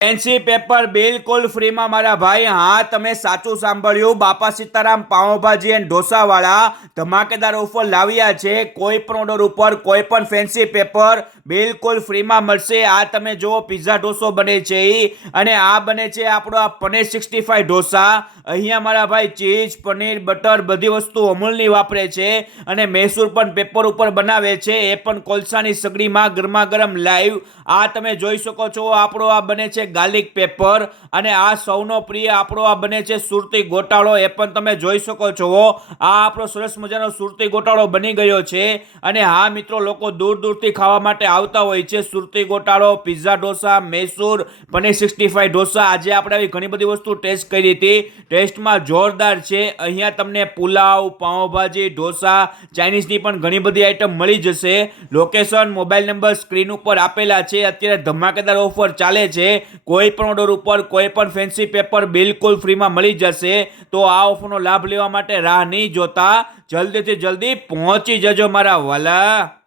Fancy paper બિલકુલ ફ્રીમાં મારા ભાઈ. હા, તમે સાચું સાંભળ્યું. બાપા સીતારામ પાઉંભાજી અને ઢોસાવાળા ધમાકેદાર ઓફર લાવ્યા છે. કોઈ પણ ઓર્ડર ઉપર કોઈ પણ ફેન્સી પેપર બિલકુલ ફ્રીમાં મળશે. આ તમે જુઓ પિઝા ઢોસો બને છે અને આ બને છે આપણો આ પનીર 65 ઢોસા. અહીંયા મારા ભાઈ ચીઝ, પનીર, બટર બધી વસ્તુ અમૂલની વાપરે છે અને મૈસૂર પણ પેપર ઉપર બનાવે છે, એ પણ કોલસાની સગડીમાં ગરમા ગરમ લાઈવ. આ તમે જોઈ શકો છો. આપણો આ બને છે ગાર્લિક પેપર અને આ સૌનો પ્રિય આપણો આ બને છે સુરતી ગોટાળો. એ પણ તમે જોઈ શકો છો. આ આપણો સરસ મજાનો સુરતી ગોટાળો બની ગયો છે અને હા મિત્રો, લોકો દૂર દૂરથી ખાવા માટે આવતા હોય છે. સુરતી ગોટાળો, પિઝા ઢોસા, મૈસૂર, પનીર 65 ઢોસા. આજે આપણે આવી ઘણી બધી વસ્તુ ટેસ્ટ કરી હતી. ટેસ્ટમાં જોરદાર છે. અહીંયા તમને પુલાવ, પાઉંભાજી, ઢોસા, ચાઇનીઝની પણ ઘણી બધી આઈટમ મળી જશે. લોકેશન, મોબાઈલ નંબર સ્ક્રીન ઉપર આપેલા છે. અત્યારે ધમાકેદાર ઓફર ચાલે છે. કોઈ પણ ઓર્ડર ઉપર કોઈ પણ ફેન્સી પેપર બિલકુલ ફ્રીમાં મળી જશે. તો આ ઓફરનો લાભ લેવા માટે રાહ નહીં જોતા, જલ્દીથી જલ્દી પહોંચી જજો મારા વાલા.